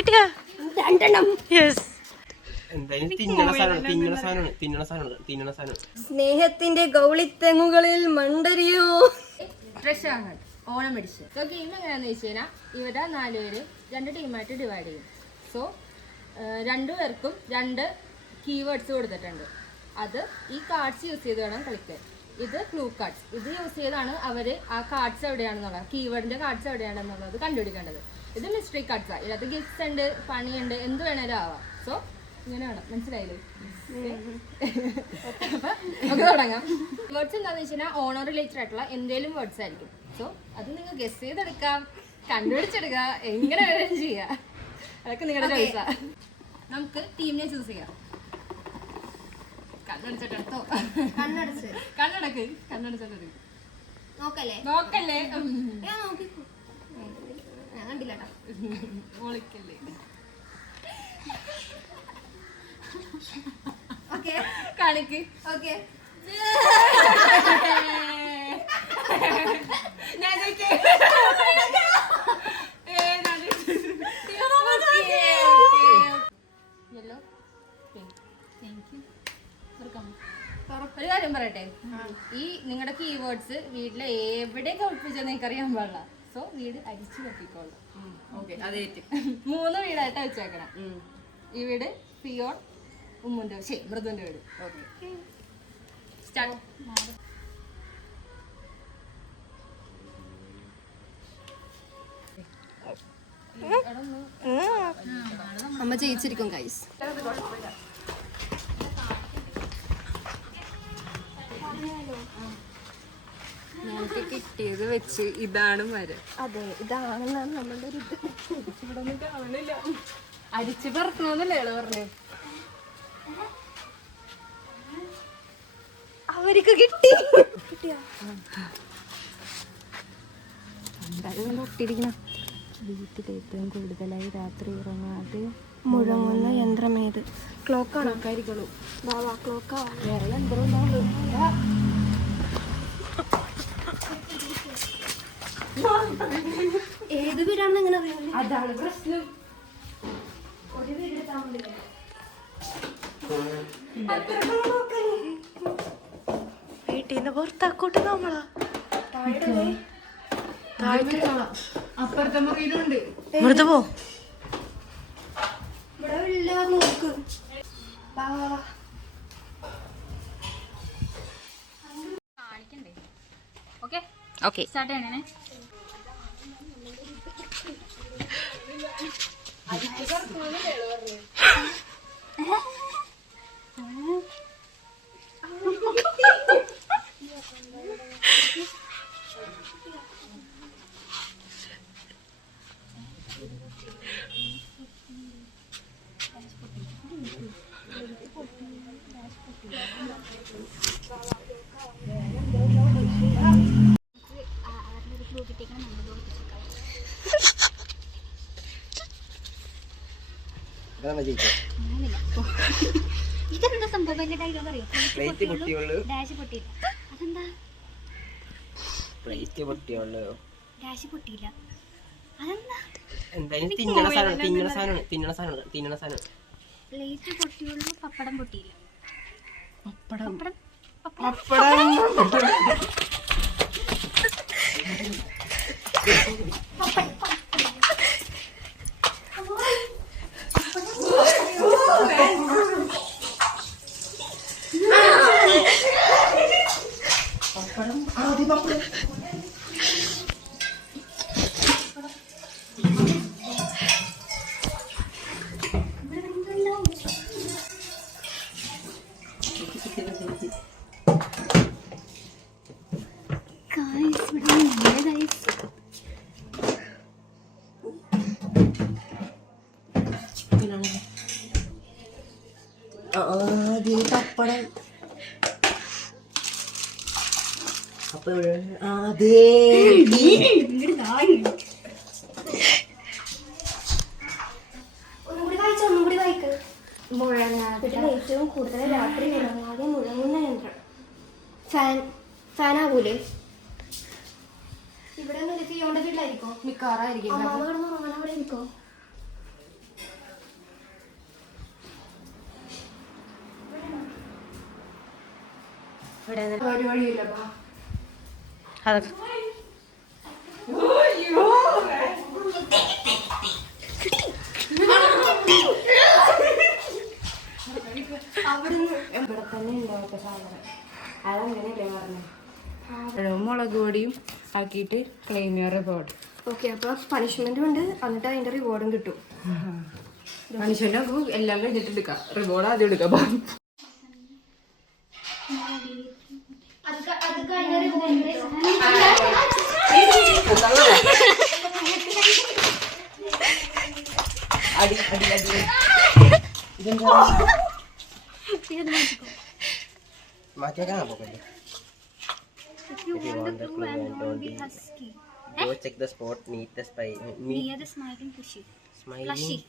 കിട്ടിയാ? രണ്ടെണ്ണം. യെസ്. സ്നേഹത്തിന്റെ ഗൗളിത്തെങ്ങുകളിൽ മണ്ടരിയോ. പ്രശ്നങ്ങൾ ഓണം അടിച്ച്. സോ ഗെയിം എങ്ങനെയാണെന്ന് വെച്ച് കഴിഞ്ഞാൽ ഇവരെ 4 പേര് 2 ടീമായിട്ട് ഡിവൈഡ് ചെയ്യും. സോ 2 പേർക്കും 2 കീവേഡ്സ് കൊടുത്തിട്ടുണ്ട്. അത് ഈ കാർഡ്സ് യൂസ് ചെയ്ത് വേണം കളിക്കാൻ. ഇത് ക്ലൂ കാർഡ്സ്. ഇത് യൂസ് ചെയ്താണ് അവർ ആ കാർഡ്സ് എവിടെയാണെന്നുള്ളത്, കീവേഡിൻ്റെ കാർഡ്സ് എവിടെയാണെന്നുള്ളത് കണ്ടുപിടിക്കേണ്ടത്. ഇത് മിസ്റ്ററി കാർഡ്സാണ്. ഇതിനകത്ത് ഗിഫ്റ്റ്സ് ഉണ്ട്, പണിയുണ്ട്, എന്ത് വേണേലും ആവാം. സോ ഇങ്ങനെ വേണം. മനസ്സിലായില്ലേ? അപ്പം നമുക്ക് തുടങ്ങാം. വേർഡ്സ് എന്താണെന്ന് വെച്ച് കഴിഞ്ഞാൽ ഓണർ റിലേറ്റഡ് ആയിട്ടുള്ള എന്തെങ്കിലും വേർഡ്സ് ആയിരിക്കും. സോ അത് നിങ്ങൾ ഗസ് ചെയ്തെടുക്കാം, കണ്ടുപിടിച്ചെടുക്കുക, എങ്ങനെ വേണം ചെയ്യുക. അതൊക്കെ നിങ്ങളുടെ ചോയ്സാണ്. നമുക്ക് ടീമിനെ ചൂസ് ചെയ്യാം. കണ്ണടച്ചിട്ടോ? കണ്ണടക്ക്. കണ്ണടച്ചിട്ട് നോക്കല്ലേ? ഞാൻ നോക്കിക്കോ. ഞാൻ കണ്ടില്ല. ഓളിക്കല്ലേ? ഓക്കെ കാണിക്ക്. Okay. Yellow, pink. Thank you. ഒരു കാര്യം പറയട്ടെ, ഈ നിങ്ങളുടെ കീവേഡ്സ് വീട്ടിലെ എവിടെയൊക്കെ ഒളിപ്പിച്ചെന്ന് എനിക്കറിയാൻ പാടില്ല. സോ വീട് അരിച്ചു തട്ടിക്കോളൂ. 3 വീടായിട്ട് വെച്ചേക്കണം. ഈ വീട് ഫിയോൺ, മൃദുവിന്റെ വീട്. Okay, start. അമ്മ ജയിച്ചിരിക്കും ഗൈസ്. ഞങ്ങൾക്ക് കിട്ടിയത് വെച്ച് ഇതാണ് മരം. അതെ, ഇതാണെന്നാണ് നമ്മളുടെ ഒരു ഇത്. ഇവിടെ കാണില്ല. അരിച്ചു പറക്കണമെന്നല്ലേ പറഞ്ഞു. അവർക്ക് കിട്ടി. ഒട്ടിരിക്കണം. വീട്ടിൽ ഏറ്റവും കൂടുതലായി രാത്രി ഉറങ്ങാതെ മുഴങ്ങുന്ന യന്ത്രമേത്? ക്ലോക്കാണോ? ആയിരിക്കുള്ളൂ. ക്ലോക്കാ. വേറെ യന്ത്രം ഉണ്ടാവുള്ളൂ. ഏത് വീടാണെന്ന് എങ്ങനെ അറിയാം? അതാണ് പ്രശ്നം. ഒരു വീട് എടുത്താൽ മതി. വീട്ടിൽ നിന്ന് പുറത്താക്കോട്ടെ നമ്മളാ. അപ്പുറത്തെ മുറിയിലുണ്ട്. മൃദു പോ. ഇവിടെ ഇല്ല, നോക്ക്. കാണിക്കണ്ടേ? ഓക്കെ ഓക്കെ, സ്റ്റാർട്ട് ചെയ്യണേ. ഇതെന്താ സംഭവം? ഡയലോഗ് അറിയോ? ഡാഷ് പൊട്ടിയില്ല. അതെന്താ? ഡാഷ് പൊട്ടിയില്ല. അതെന്താ? പ്ലേറ്റ് പൊട്ടിയുള്ളൂ, പപ്പടം പൊട്ടിയില്ല. പപ്പടം. അപ്പൊ ഒന്നുകൂടി വായിക്ക്. ഏറ്റവും കൂടുതൽ രാത്രി ഉറങ്ങാതെ മുഴങ്ങുന്ന യന്ത്രം. ഫാനാവൂലേ? ഇവിടെ ഫിയോന്റെ വീട്ടിലായിരിക്കോ? മിക്കവാറായിരിക്കും. അമ്മാവ കിടന്ന് ഉറങ്ങാൻ അവിടെ ഇരിക്കോ? അതൊക്കെ മുളക് പൊടിയും ആക്കിയിട്ട് ക്ലെയിം യുവർ റിവാർഡ്. ഓക്കെ, അപ്പൊ പണിഷ്മെന്റും ഉണ്ട്, എന്നിട്ട് അതിന്റെ റിവാർഡും കിട്ടും. മനുഷ്യന്റെ എല്ലാം കഴിഞ്ഞിട്ട് എടുക്കാം, റിവാർഡ് ആദ്യം എടുക്കാം. മാറ്റിയേക്കാൻ പോകല്ലേ. Go check the spot, meet the spy. Near the smiling plushie. Smiling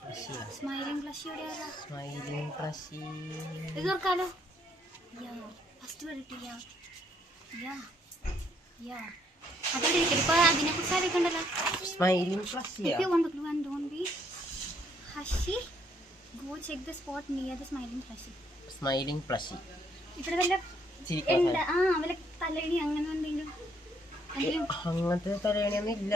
Smiling plushie എവിടെയാ? Smiling plushie. ഇത് നോക്കാലോ. യാ, ഫസ്റ്റ് വരട്ടെ. യാ. അതവിടെ ഇരിക്കട്ടെ. ഇപ്പൊ അതിനെക്കുറിച്ച് അറിയിക്കണ്ടല്ലോ. Smiling plushie. If you want to and don't be hushy, go check the spot near the smiling plushie. Smiling plushie. ഇവിടെ വല്ല എന്താ വല്ല തലയിണി അങ്ങനെ എന്തെങ്കിലും അങ്ങനത്തെ തലയണിയൊന്നും ഇല്ല.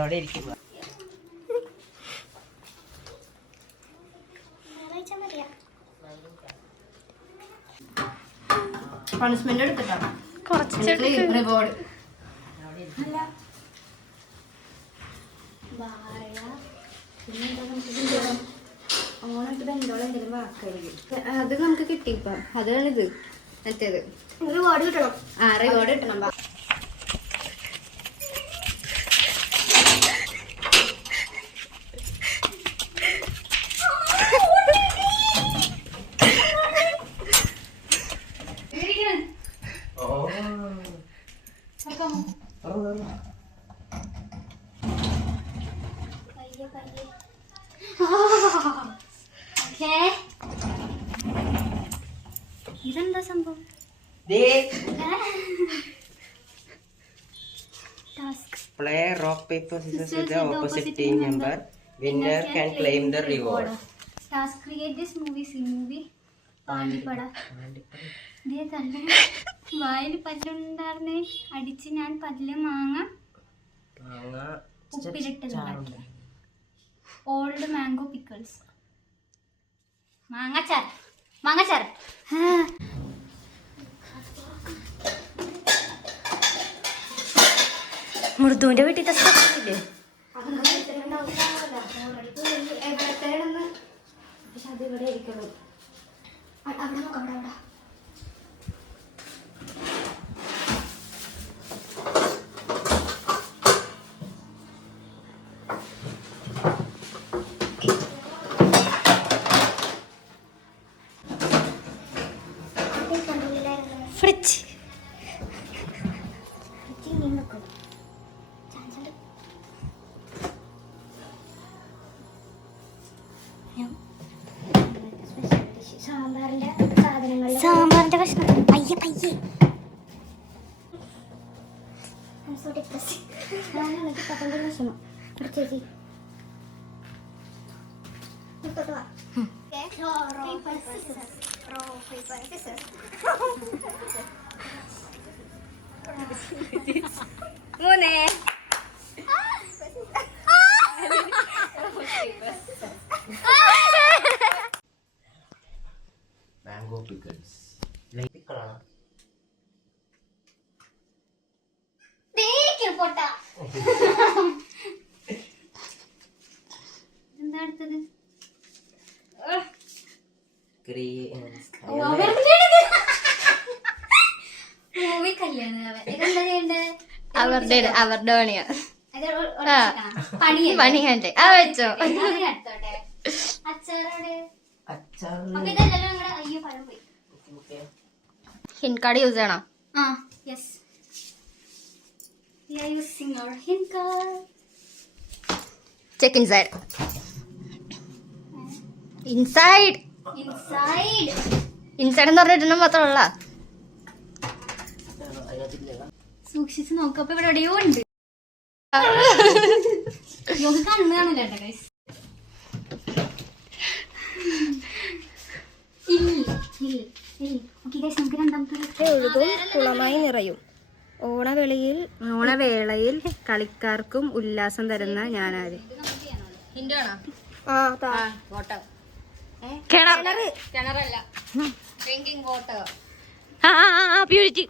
അവിടെ ഇരിക്കും. പണിഷ്മെന്റ് എടുത്തിട്ടാണ് കുറച്ച് റിവാർഡ്. ഓണായിട്ട് ബന്ധോളം എന്തെങ്കിലും വാക്കായിരിക്കും. അത് നമുക്ക് കിട്ടിയിപ്പം. അതാണിത് മറ്റേത്. റിവാർഡ് കിട്ടണം. റിവാർഡ് കിട്ടണം. ഇതെന്താ സംഭവം? Play rock paper scissors with the opposite team member. Winner can claim the reward. Task: create this movie. പാണ്ടിപ്പട. ഇതേ തന്നെ വായിൽ പല്ലുണ്ടായിരുന്നേ അടിച്ച് ഞാൻ പല്ല് മാങ്ങ ഉപ്പിലിട്ടതുണ്ടാക്കി. Old mango pickles. മാങ്ങച്ചാർ. മൃദുവിന്റെ വീട്ടിൽ സ്പെഷ്യലില്ലേ? പക്ഷെ അത് ഇവിടെ ഇരിക്കണം. അവിടെ നോക്കാം. അവിടെ ഫ്രിഡ്ജ്. സാമ്പാറിന്റെ കഷ്ണം പയ്യെ വിഷമം ചേച്ചി. മൂന്നേ Mango pickles. Like pickle. എന്താ അടുത്തത്? മൂവി കല്യാണം. ഇതെന്താ ചെയ്യണ്ടേ? അവരുടെ പണിയാ. പണിയുണ്ട്. വെച്ചോ. അച്ചാറോടെ അച്ചാർ. അയ്യോ പഴം പോയി. ഹിൻ കാർഡ് യൂസ് ചെയ്യണോ? Yes. We are using our hint card. Check inside. Inside എന്ന് പറഞ്ഞിട്ടുണ്ടെങ്കിൽ മാത്രമല്ല. സൂക്ഷിച്ച് നോക്കപ്പോ ഇവിടെ എവിടെയോ ഉണ്ട്. കണ്ണ് കാണില്ല ഗൈസ്. ഓക്കെ ഗൈസ് നമുക്ക് രണ്ടാമത്തെ ഒഴുകും കുളമായി നിറയും. ഓണവേളയിൽ കളിക്കാർക്കും ഉല്ലാസം തരുന്ന ഞാനാര്? കിണറല്ല, ഡ്രിങ്കിങ് വാട്ടർ. പ്യൂരിറ്റി.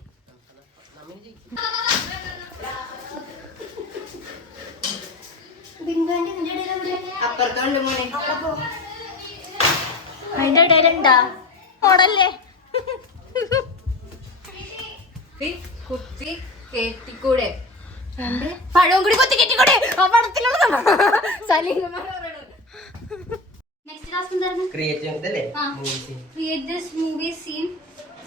അതിന്റെ ഇടയിൽ എന്താ ഓടല്ലേ? കുത്തി കേട്ടിക്കൂടെ? പഴവും കൂടി കൊത്തി കെട്ടിക്കൂടെ? ആ പടത്തിലുള്ള നെക്സ്റ്റ് ടാസ്ക് എന്തായിരുന്നു? Create this movie scene.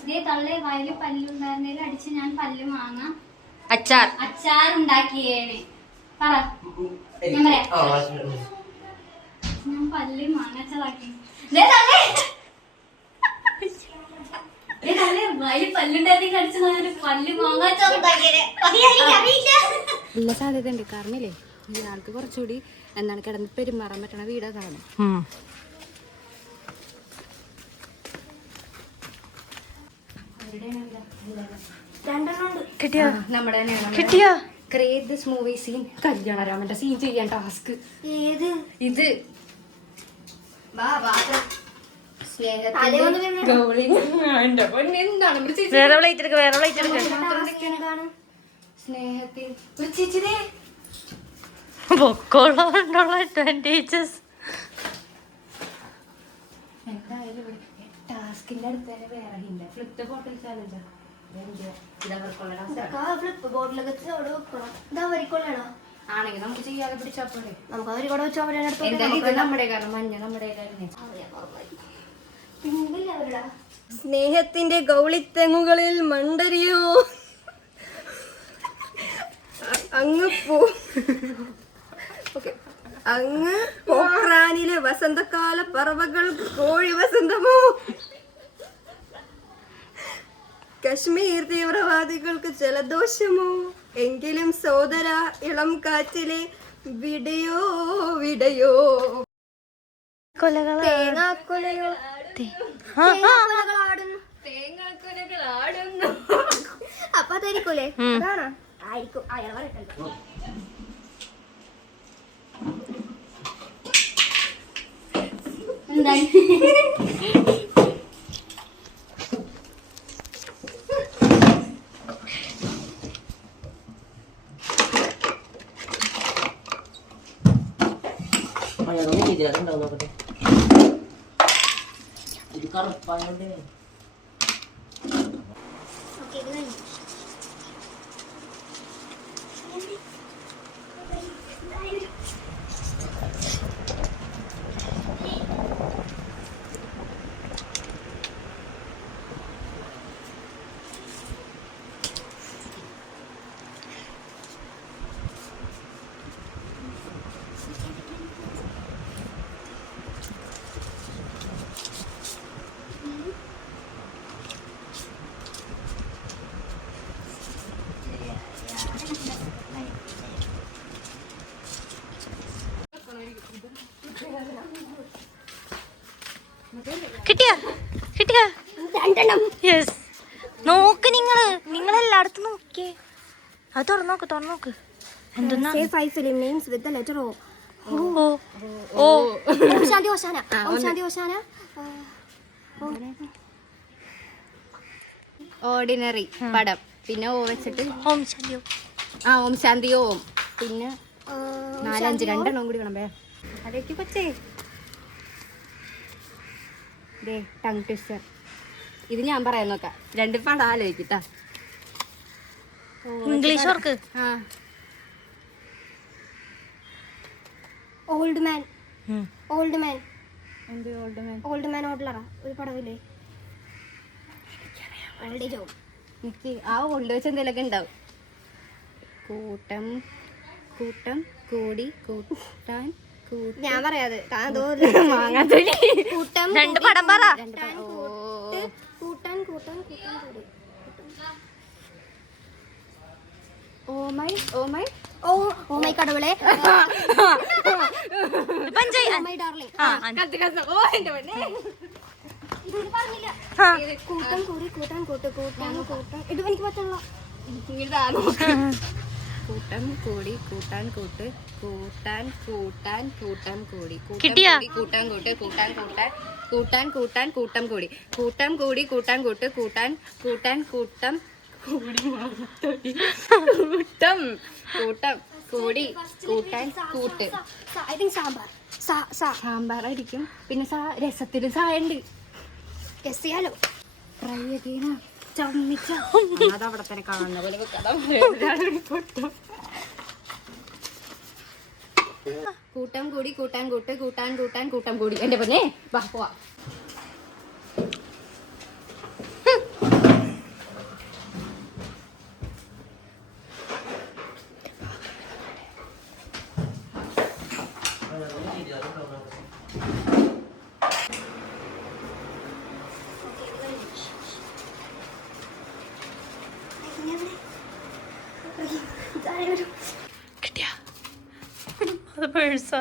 ഇതേ തള്ളെ വയല് പല്ലുണ്ടായിരുന്നതിൽ അടിച്ച് ഞാൻ പല്ല് മാങ്ങ അച്ചാർ ഉണ്ടാക്കിയേനെ. പറ. ഞാൻ പറയാം. ഞാൻ പല്ല് മാങ്ങ അച്ചാറാക്കി. വയല് പല്ലുണ്ടാക്കി കടിച്ച് പല്ല് മാങ്ങ അച്ചാർ ഉണ്ടാക്കിയേനെ. നല്ല സാധ്യത ഉണ്ട്. കാരണല്ലേ ഇയാൾക്ക് കുറച്ചുകൂടി എന്താണ് കിടന്ന് പെരുമാറാൻ പറ്റണ വീട് അതാണ്. കിട്ടിയോ? Create this movie scene. കല്യാണരാമന്റെ സീൻ ചെയ്യാൻ ടാസ്ക്. ഏത്? ഇത് വേറെ പ്ലേറ്റ് എടുക്ക, വേറെ പ്ലേറ്റ് എടുക്ക. സ്നേഹത്തിൽ ഒരു ചേച്ചിതേ പൊക്കോളുള്ള അഡ്വാൻറ്റേജസ്. എന്തായാലും ഇവിടെ ടാസ്കിന്റെ അടുത്ത് തന്നെ വേറെ ഇല്ല. ഫ്ലിപ്പ് ബോട്ടിൽ ചാലഞ്ച് ആണെങ്കിൽ നമുക്ക് ചെയ്യാതെ പിടിച്ചാൽ പോലെ. എന്തായാലും ഇത് നമ്മുടെ കാരണം മഞ്ഞ നമ്മുടെ സ്നേഹത്തിന്റെ ഗൗളിത്തെങ്ങുകളിൽ മണ്ടരിയോ അങ്ങ് അങ്ങ് പോക്രാനിലെ വസന്തകാല പറവകൾ കോഴി വസന്തമോ? കശ്മീർ തീവ്രവാദികൾക്ക് ജലദോഷമോ? എങ്കിലും സോദര ഇളം കാറ്റിലെ വിടയോ വിടയോ തേങ്ങാക്കൊലകളാടുന്നു. അപ്പൊ അതായിരിക്കൂലേ? അതാണോ? ആയിരിക്കും. അയാൾ പറയട്ടല്ലോ. എന്തായി? നോക്കട്ടെ. ഇത് കറുപ്പായോണ്ട് കിട്ടിയാ? കിട്ടിയാ? യെസ്. നോക്ക് നിങ്ങളെല്ലായിടത്തും നോക്കിയേ. അത് തുറന്നോക്ക്. എന്തെന്നാ? ഓർഡിനറി പടം. പിന്നെ ഓ വെച്ചിട്ട് ഓം ശാന്തി. ഓം ശാന്തി ഓം. പിന്നെ 4-5 രണ്ടെണ്ണം കൂടി വേണം. അതൊക്കെ കൊച്ചേ ടങ് ട്വിസ്റ്റർ. ഇത് ഞാൻ പറയാൻ നോക്കാം. 2 പടം ആലോചിക്കട്ടാ. English work. ഓൾഡ് മാൻ എന്ത് ഓൾഡ് മാൻ ഓൾഡറാ ഒരു പടവില്ലേ? എനിക്ക് ആ കൊണ്ടുവച്ച എന്തെങ്കിലുമൊക്കെ ഉണ്ടാവും. കൂട്ടം കൂടി കൂട്ടാൻ ഞാൻ പറയാതെ കൂട്ടം 2 പടം പറ. കൂട്ടാൻ ഓ മൈ കടവളെ പഞ്ചായത്ത്. My darling. ഇതിന് പറഞ്ഞില്ല. കൂട്ടം കൂടി കൂട്ടാൻ കൂട്ട് കൂട്ടാൻ കൂട്ടാൻ ഇത് എനിക്ക് പറ്റുള്ള കൂട്ടം കൂടി കൂട്ടാൻ കൂട്ട് കൂട്ടാൻ കൂട്ടാൻ കൂട്ടം കൂടി കിട്ടിയാ? കൂട്ടാൻ കൂട്ട് കൂട്ടാൻ കൂട്ടാൻ കൂട്ടാൻ കൂട്ടാൻ കൂട്ടം കൂടി കൂട്ടം കൂടി കൂട്ടാൻ കൂട്ട് കൂട്ടാൻ കൂട്ടാൻ കൂട്ടം കൂടി കൂട്ടം കൂട്ടം കൂടി കൂട്ടാൻ കൂട്ട് ഐ തിങ്ക് സാമ്പാർ സാമ്പാറായിരിക്കും. പിന്നെ രസത്തിലും സായുണ്ട്. ഗസ് ചെയ്യാലോ. ഫ്രൈ ചെയ്യണ ചമ്മിച്ച അതവിടെ തന്നെ കാണുന്ന പോലെ കൂട്ടം കൂടി കൂട്ടാൻ കൂട്ട് കൂട്ടാൻ കൂട്ടാൻ കൂട്ടം കൂടി. എന്റെ പൊന്നെ വാ പോവാ. കിട്ടിയാ? അത് പേഴ്സാ.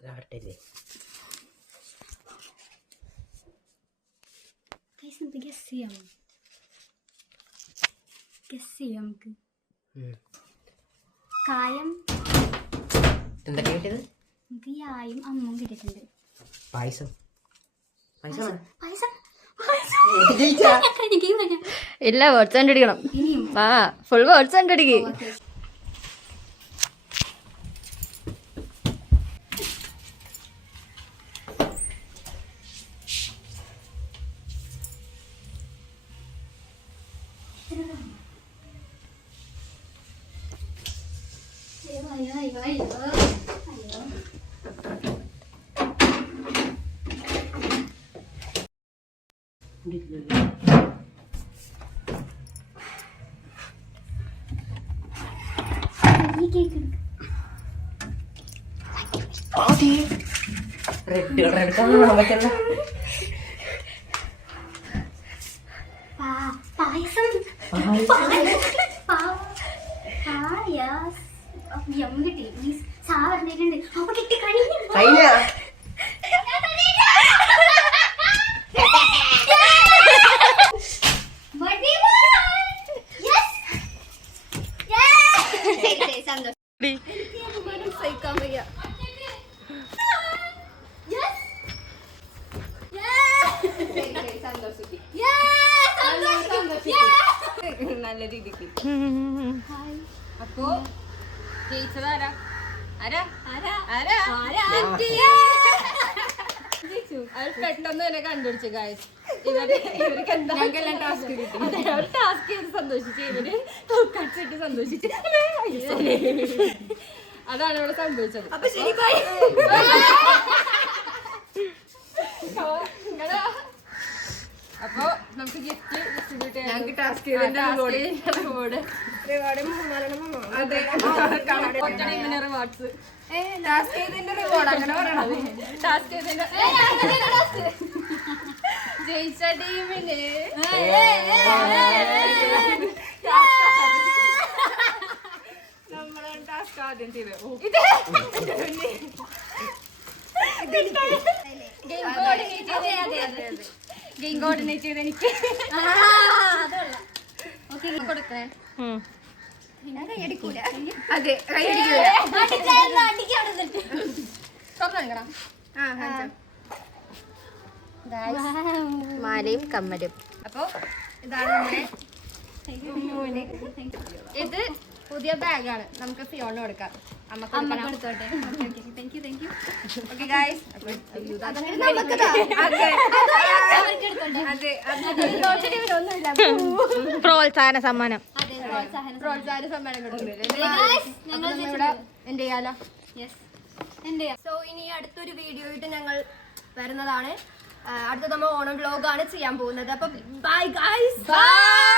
അതാവട്ടെ. ഗസ് ചെയ്യാം. ഗസ് ചെയ്യാം നമുക്ക്. കായം എന്തൊക്കെ കിട്ടിയത്? നമുക്ക് യായും അമ്മും കിട്ടിയിട്ടുണ്ട്. പായസം. പായസം പായസം ഇല്ല, വേർഡ്സ് കണ്ടുപിടിക്കണം. ആ ഫുൾ വേർഡ്സ് കണ്ടുപിടിക്ക്. റെഡ് കാണാൻ പറ്റില്ല. പായസം യം കിട്ടി. മീൻസ് സാ പറഞ്ഞിട്ടുണ്ട്. അപ്പൊ കിട്ടി കഴിഞ്ഞു. സഹിക്കാൻ വയ്യ. നല്ല രീതിക്ക്. അപ്പോ ജയിച്ചതാരാ? ആരാ? അത് പെട്ടെന്ന് തന്നെ കണ്ടുപിടിച്ചു ഗായ്സ്. ഇവർക്ക് എന്താ ടാസ്ക് കിട്ടി? ഒരു ടാസ്ക് ചെയ്ത് സന്തോഷിച്ചു. ഇവര് കച്ചിട്ട് സന്തോഷിച്ചു. അതാണ് ഇവിടെ സംഭവിച്ചത്. അപ്പൊ ശരി ബൈ. അപ്പൊ നമുക്ക് ഗിഫ്റ്റ് ഡിസ്ട്രിബ്യൂട്ട് ചെയ്യാം. ഞങ്ങൾക്ക് ടാസ്ക് ചെയ്തതിന്റെ റിവാർഡ് അതെ റിവാർഡ്സ്. ടാസ്ക് ചെയ്തതിന്റെ റിവാർഡ് അങ്ങനെ പറയണത്. ടാസ്ക് ചെയ്തതിന്റെ ജയിച്ച ടീമിന് നമ്മളാണ് ടാസ്ക് ആദ്യം ചെയ്തത്. ഗെയിം കോർഡിനേറ്റ് ചെയ്ത് എനിക്ക് കൊടുക്കണേ. അതെ മാലയും കമ്മലും. അപ്പൊ ഇതാണ് നമ്മുടെ ഇത് പുതിയ ബാഗാണ്. നമുക്ക് ഫിയോണ് കൊടുക്കാം. അമ്മക്ക് എടുത്തോട്ടെ. Okay guys. പ്രോത്സാഹന സമ്മാനം. പ്രോത്സാഹന സമ്മാനം കൊടുക്കുന്നില്ല. ഇവിടെ എന്ത് ചെയ്യാലോ? എന്ത് സോ ഇനി അടുത്തൊരു വീഡിയോ ആയിട്ട് ഞങ്ങൾ വരുന്നതാണ്. അടുത്ത നമ്മൾ ഓണം വ്ലോഗാണ് ചെയ്യാൻ പോകുന്നത്. അപ്പൊ ബൈ ഗൈസ്. ബൈ.